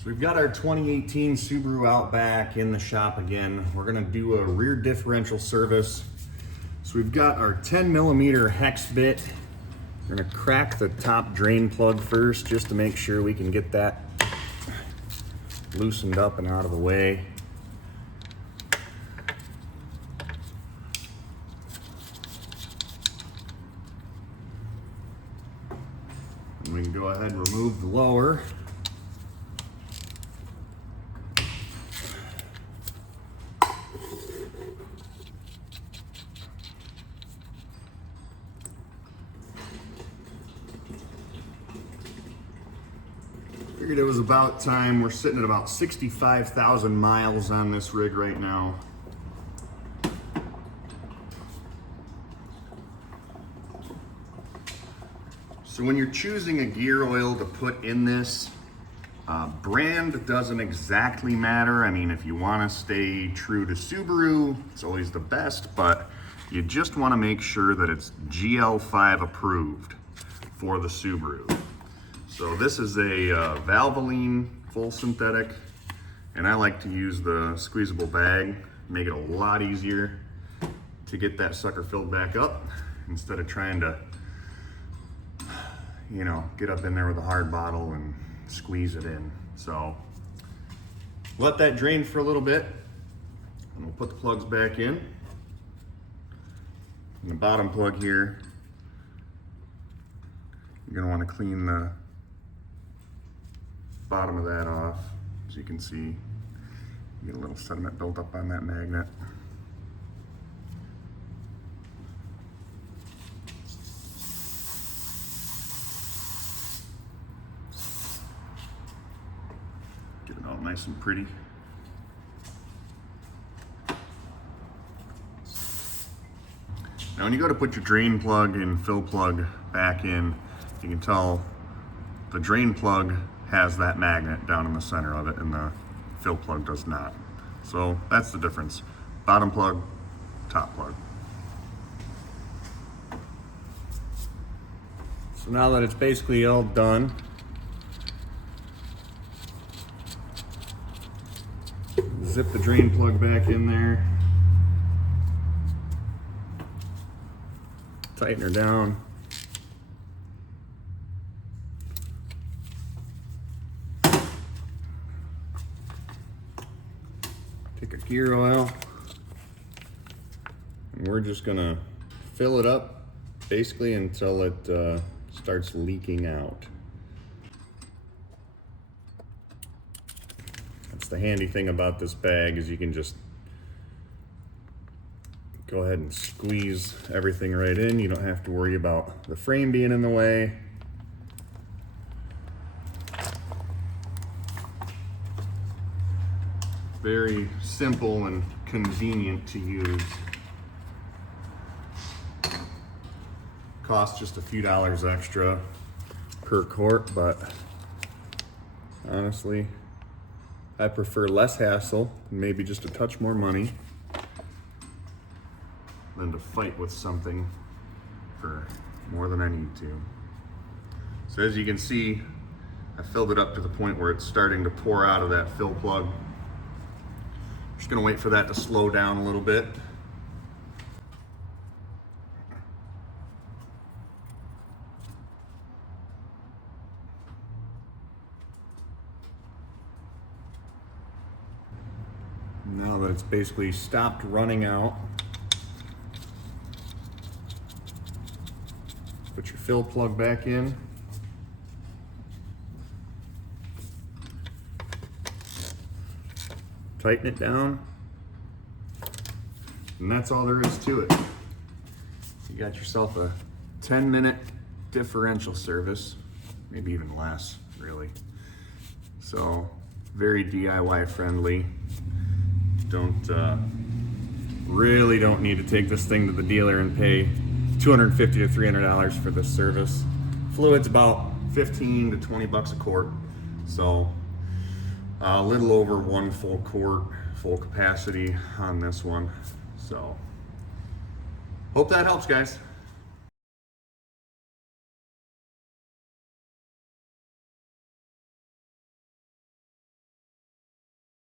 So we've got our 2018 Subaru Outback in the shop again. We're gonna do a rear differential service. So we've got our 10mm hex bit. We're gonna crack the top drain plug first just to make sure we can get that loosened up and out of the way. And we can go ahead and remove the lower. Figured it was about time. We're sitting at about 65,000 miles on this rig right now. So when you're choosing a gear oil to put in this, brand doesn't exactly matter. I mean, if you want to stay true to Subaru, it's always the best, but you just want to make sure that it's GL5 approved for the Subaru. So this is a Valvoline full synthetic, and I like to use the squeezable bag, make it a lot easier to get that sucker filled back up instead of trying to, you know, get up in there with a hard bottle and squeeze it in. So let that drain for a little bit, and we'll put the plugs back in. And the bottom plug here, you're gonna want to clean the bottom of that off. As you can see, you get a little sediment built up on that magnet. Get it all nice and pretty. Now when you go to put your drain plug and fill plug back in, you can tell the drain plug has that magnet down in the center of it and the fill plug does not. So that's the difference. Bottom plug, top plug. So now that it's basically all done, zip the drain plug back in there, tighten her down. Take a gear oil, and we're just gonna fill it up basically until it starts leaking out. That's the handy thing about this bag, is you can just go ahead and squeeze everything right in. You don't have to worry about the frame being in the way. Very simple and convenient to use. Costs just a few dollars extra per quart, but honestly, I prefer less hassle, maybe just a touch more money, than to fight with something for more than I need to. So as you can see, I filled it up to the point where it's starting to pour out of that fill plug. Just gonna wait for that to slow down a little bit. Now that it's basically stopped running out, put your fill plug back in. Tighten it down, and that's all there is to it. You got yourself a 10-minute differential service, maybe even less, really. So very DIY friendly. Really don't need to take this thing to the dealer and pay $250 to $300 for this service. Fluid's about 15 to 20 bucks a quart, so a little over 1 full quart, full capacity on this one. So hope that helps, guys.